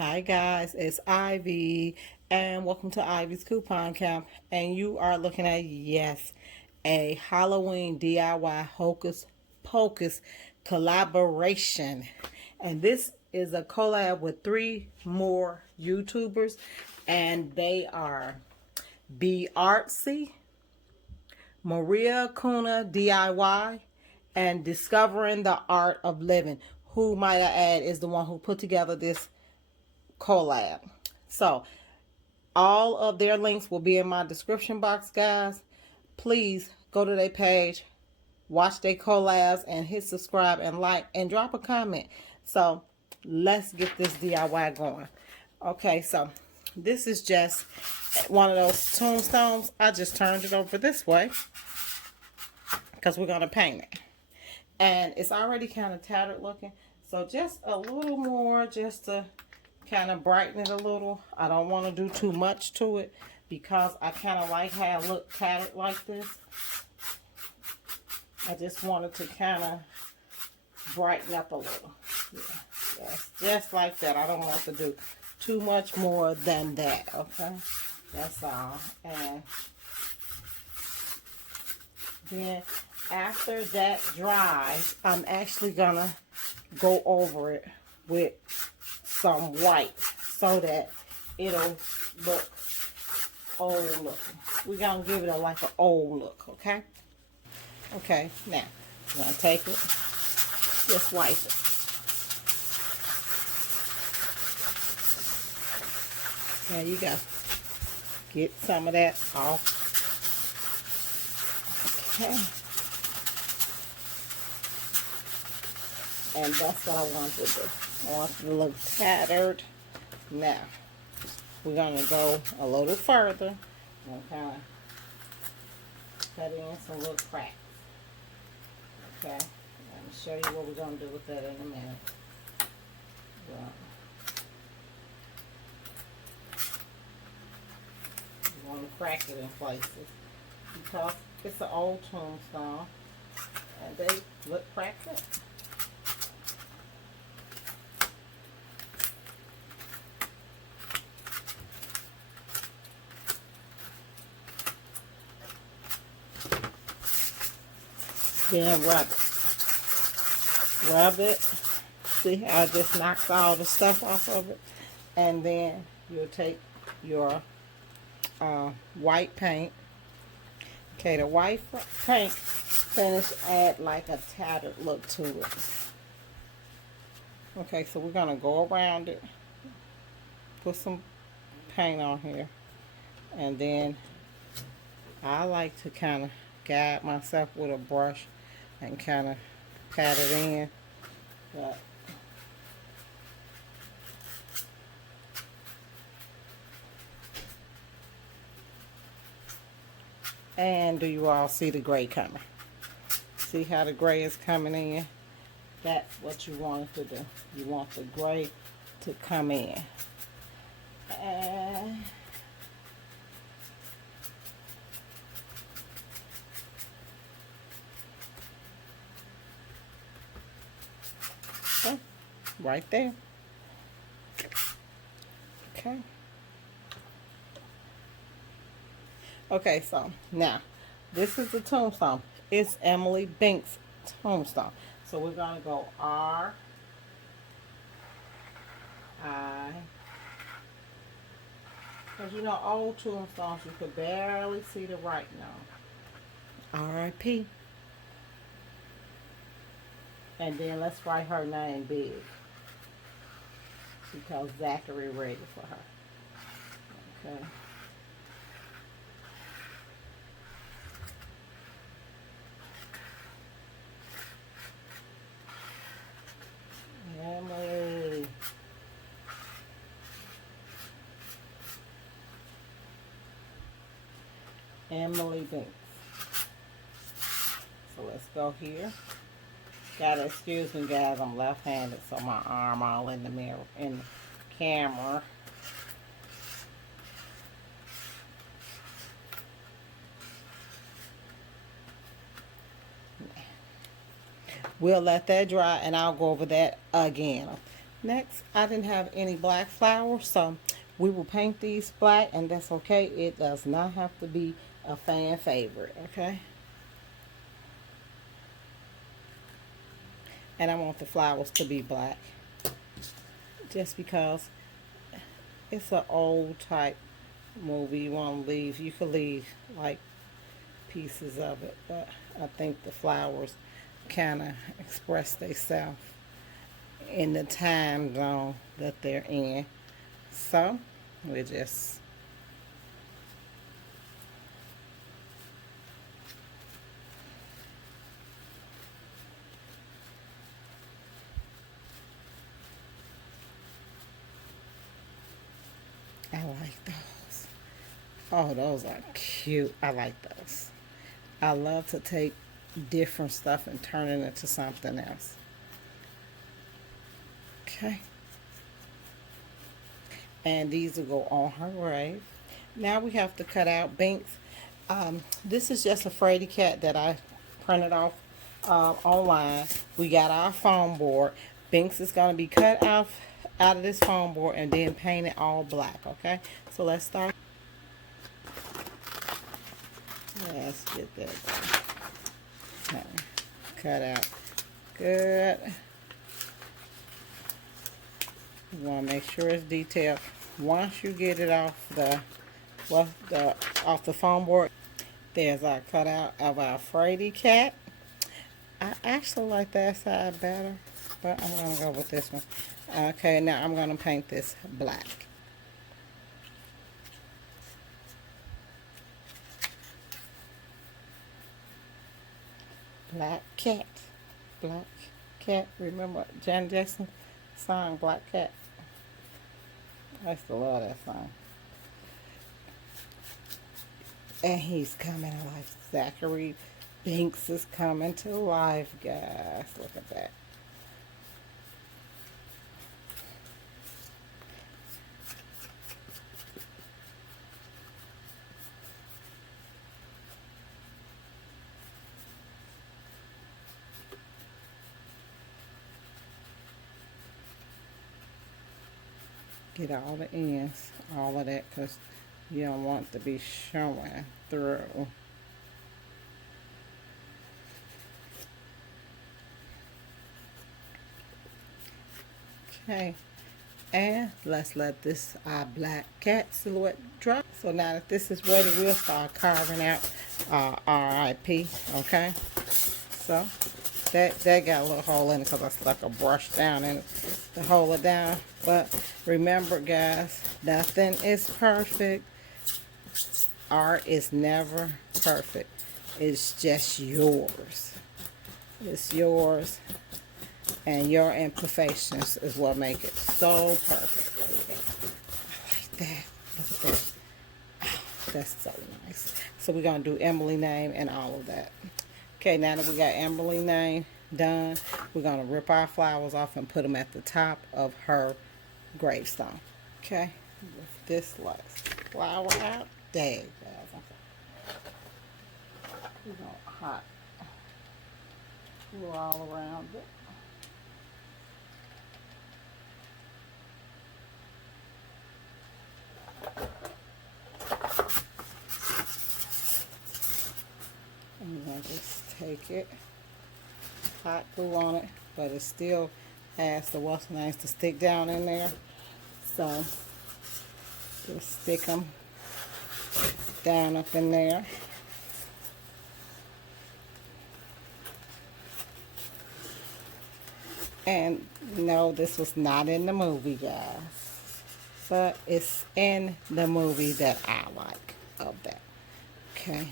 Hi guys, it's Ivy and welcome to Ivy's Coupon Camp, and you are looking at, yes, a Halloween DIY Hocus Pocus collaboration. And this is a collab with three more YouTubers, and they are Be Artsy, Maria Kuna DIY, and Discovering the Art of Living, who, might I add, is the one who put together this collab. So all of their links will be in my description box, guys. Please go to their page, watch their collabs, and hit subscribe and like and drop a comment. So let's get this DIY going. Okay, so this is just one of those tombstones. I just turned it over this way because we're going to paint it. And it's already kind of tattered looking. So just a little more just to kind of brighten it a little. I don't want to do too much to it because I kind of like how it look tattered like this. I just wanted to kind of brighten up a little. Yeah, just like that. I don't want to do too much more than that, okay? That's all. And then after that dries, I'm actually gonna go over it with some white so that it'll look old looking. We're gonna give it like an old look, okay? Okay, now I'm gonna take it, just wipe it. There you go. Get some of that off. Okay. And that's what I want to do. I want it to look tattered. Now, we're going to go a little further and kind of cut in some little cracks. Okay? I'm going to show you what we're going to do with that in a minute. Well, you want to crack it in places because it's an old tombstone and they look cracked up. Then rub it. Rub it. See how it just knocks all the stuff off of it? And then you'll take your white paint. Okay, the white paint finish add like a tattered look to it. Okay, so we're going to go around it. Put some paint on here. And then I like to kind of guide myself with a brush and kind of pat it in. But and do you all see the gray coming? See how the gray is coming in? That's what you want it to do. You want the gray to come in. And right there. Okay. Okay, so now this is the tombstone. It's Emily Binks' tombstone. So we're gonna go R I, because you know old tombstones you could barely see the writing on. R.I.P. And then let's write her name big. She calls Zachary ready for her. Okay. Emily. Emily Binks. So let's go here. Gotta excuse me, guys. I'm left-handed, so my arm all in the mirror, in the camera. We'll let that dry, and I'll go over that again. Next, I didn't have any black flowers, so we will paint these black, and that's okay. It does not have to be a fan favorite, okay? And I want the flowers to be black just because it's an old type movie. You want to leave, you could leave like pieces of it, but I think the flowers kind of express themselves in the time zone that they're in. So we just I like those. Oh, those are cute. I like those. I love to take different stuff and turn it into something else. Okay. And these will go on her grave. Now we have to cut out Binks. This is just a Frady cat that I printed off online. We got our foam board. Binks is going to be cut out of this foam board and then painted all black, okay? So let's start. Let's get that done. Okay. Cut out good. You want to make sure it's detailed. Once you get it off off the foam board, there's our cutout of our Frady cat. I actually like that side better, but I'm going to go with this one. Okay, now I'm going to paint this black. Black cat. Black cat. Remember Janet Jackson song, Black Cat? I used to love that song. And he's coming to life. Zachary Binks is coming to life, guys. Look at that. Get all the ends, all of that, because you don't want to be showing through. Okay, and let's let this black cat silhouette dry. So now that this is ready, we'll start carving out RIP, okay? So that got a little hole in it because I stuck a brush down in it to hold it down. But remember, guys, nothing is perfect. Art is never perfect. It's just yours. It's yours. And your imperfections is what make it so perfect. I like that. Look at that. Oh, that's so nice. So we're going to do Emily name and all of that. Okay, now that we got Emily name done, we're going to rip our flowers off and put them at the top of her gravestone. Okay, with this last flower out. There, guys. Okay. We're going to hot glue all around it. And we're going to just take it, hot glue on it, but it still has the what's nice to stick down in there. So just stick them down up in there. And no, this was not in the movie, guys, but it's in the movie that I like of that. Okay,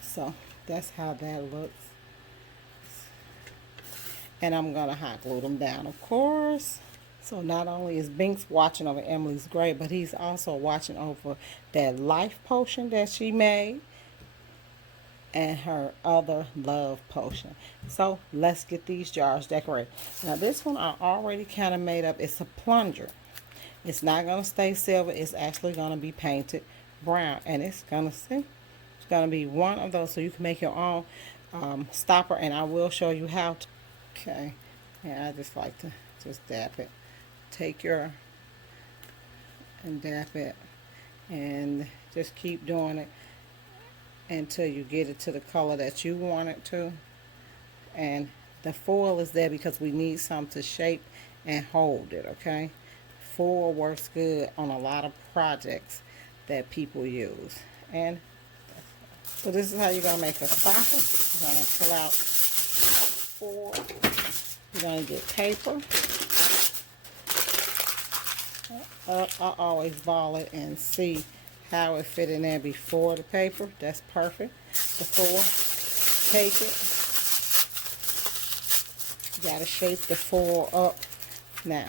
so that's how that looks. And I'm gonna hot glue them down, of course. So not only is Binks watching over Emily's grave, but he's also watching over that life potion that she made and her other love potion. So let's get these jars decorated. Now this one I already kind of made up. It's a plunger. It's not going to stay silver. It's actually going to be painted brown. And it's going to see. It's going to be one of those so you can make your own stopper. And I will show you how to. Okay. And I just like to just dab it take your and dap it, and just keep doing it until you get it to the color that you want it to. And the foil is there because we need something to shape and hold it, okay? Foil works good on a lot of projects that people use. And so this is how you're gonna make a stopper. You're gonna pull out foil. You're gonna get paper. I always ball it and see how it fit in there before the paper. That's perfect. The foil, take it. You gotta shape the foil up. Now,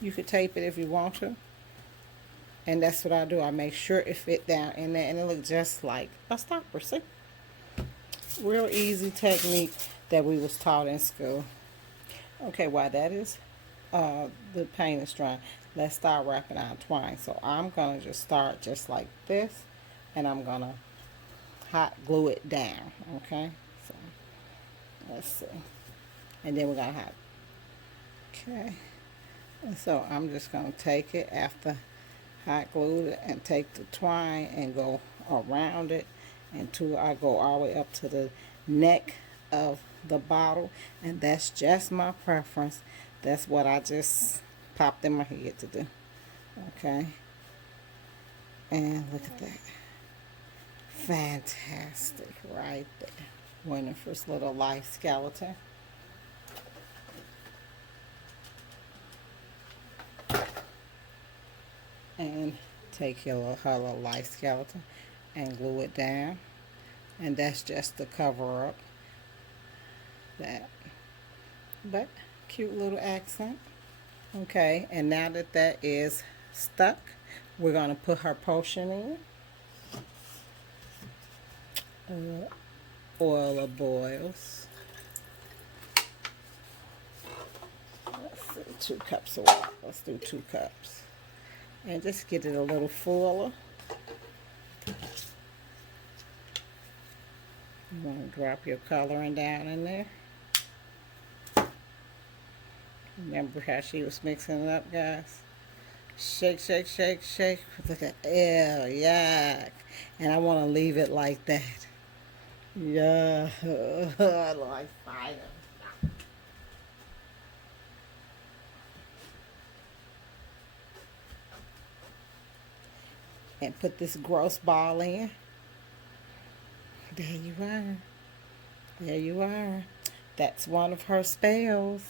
you could tape it if you want to. And that's what I do. I make sure it fit down in there and it looks just like a stopper. See? Real easy technique that we was taught in school. Okay, while that is the paint is drying, let's start wrapping our twine. So I'm gonna just start just like this, and I'm gonna hot glue it down. Okay, so let's see, and then we're gonna hot. Okay, and so I'm just gonna take it after hot glued it and take the twine and go around it until I go all the way up to the neck of the bottle, and that's just my preference. That's what I just popped in my head to do. Okay, and look at that, fantastic right there. Winifred's little life skeleton. And take your little, her little life skeleton and glue it down, and that's just to cover up that, but cute little accent. Okay, and now that that is stuck, we're going to put her potion in. Oil of boils. Let's see, 2 cups of water. Let's do 2 cups. And just get it a little fuller. You want to drop your coloring down in there. Remember how she was mixing it up, guys? Shake, shake, shake, shake. Look at, ew, yuck. And I want to leave it like that. Yeah, like fire. And put this gross ball in. There you are. There you are. That's one of her spells.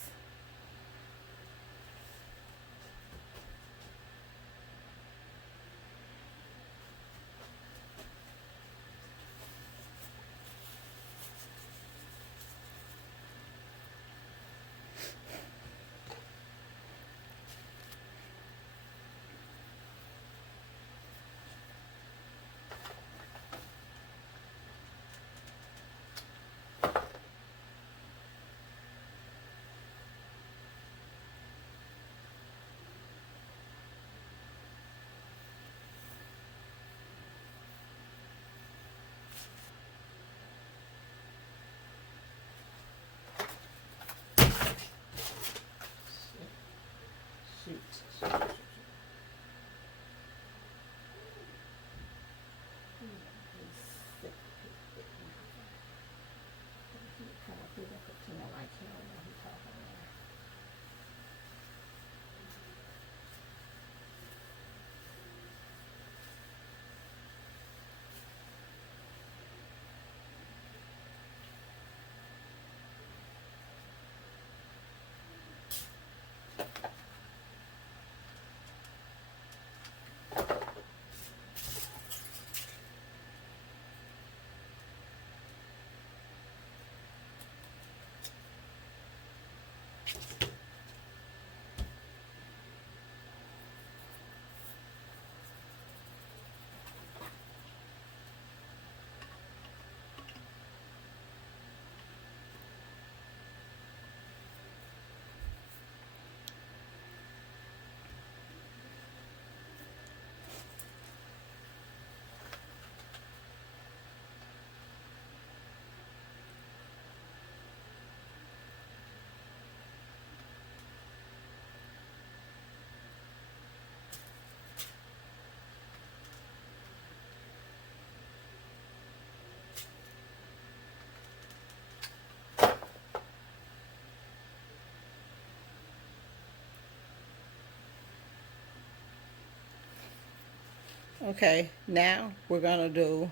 Okay, now we're gonna do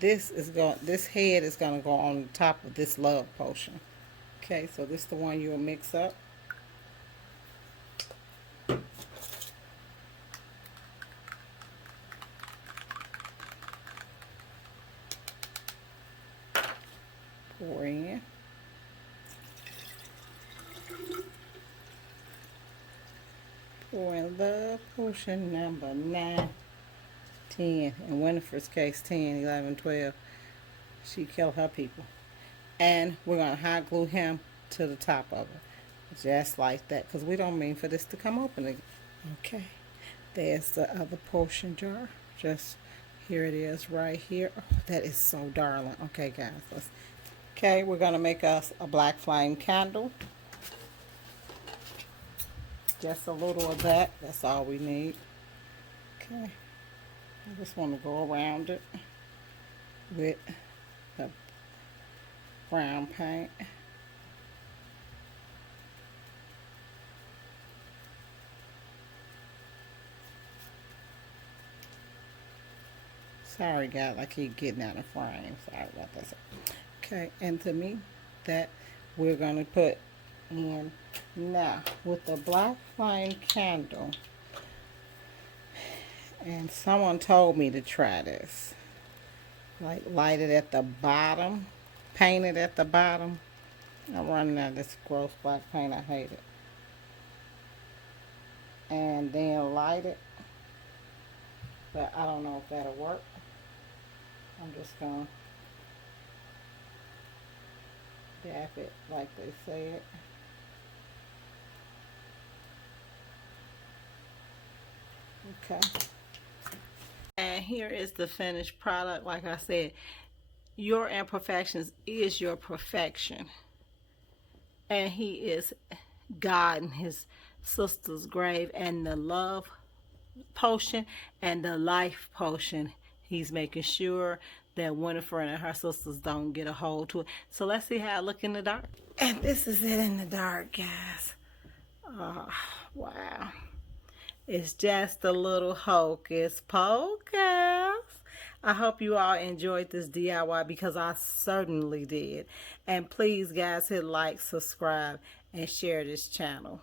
this head is gonna go on the top of this love potion. Okay, so this is the one you'll mix up. Pour in. Pour in love potion number 9, 10. In Winifred's case, 10, 11, 12. She killed her people. And we're going to hot glue him to the top of it. Just like that. Because we don't mean for this to come open again. Okay. There's the other potion jar. Just here it is right here. Oh, that is so darling. Okay, guys. Okay, we're going to make us a black flame candle. Just a little of that. That's all we need. Okay. I just want to go around it with the brown paint. Sorry guys, I keep getting out of frame. Sorry about that. Okay, and to me, that we're going to put in now with the black flame candle. And someone told me to try this. Like light it at the bottom, paint it at the bottom. I'm running out of this gross black paint, I hate it. And then light it. But I don't know if that'll work. I'm just gonna dab it like they said. Okay. And here is the finished product. Like I said, your imperfections is your perfection. And he is God in his sister's grave, and the love potion and the life potion, he's making sure that Winifred and her sisters don't get a hold to it. So let's see how I look in the dark. And this is it in the dark, guys. Oh, wow. It's just a little hocus pocus. I hope you all enjoyed this DIY because I certainly did. And please, guys, hit like, subscribe, and share this channel.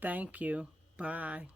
Thank you. Bye.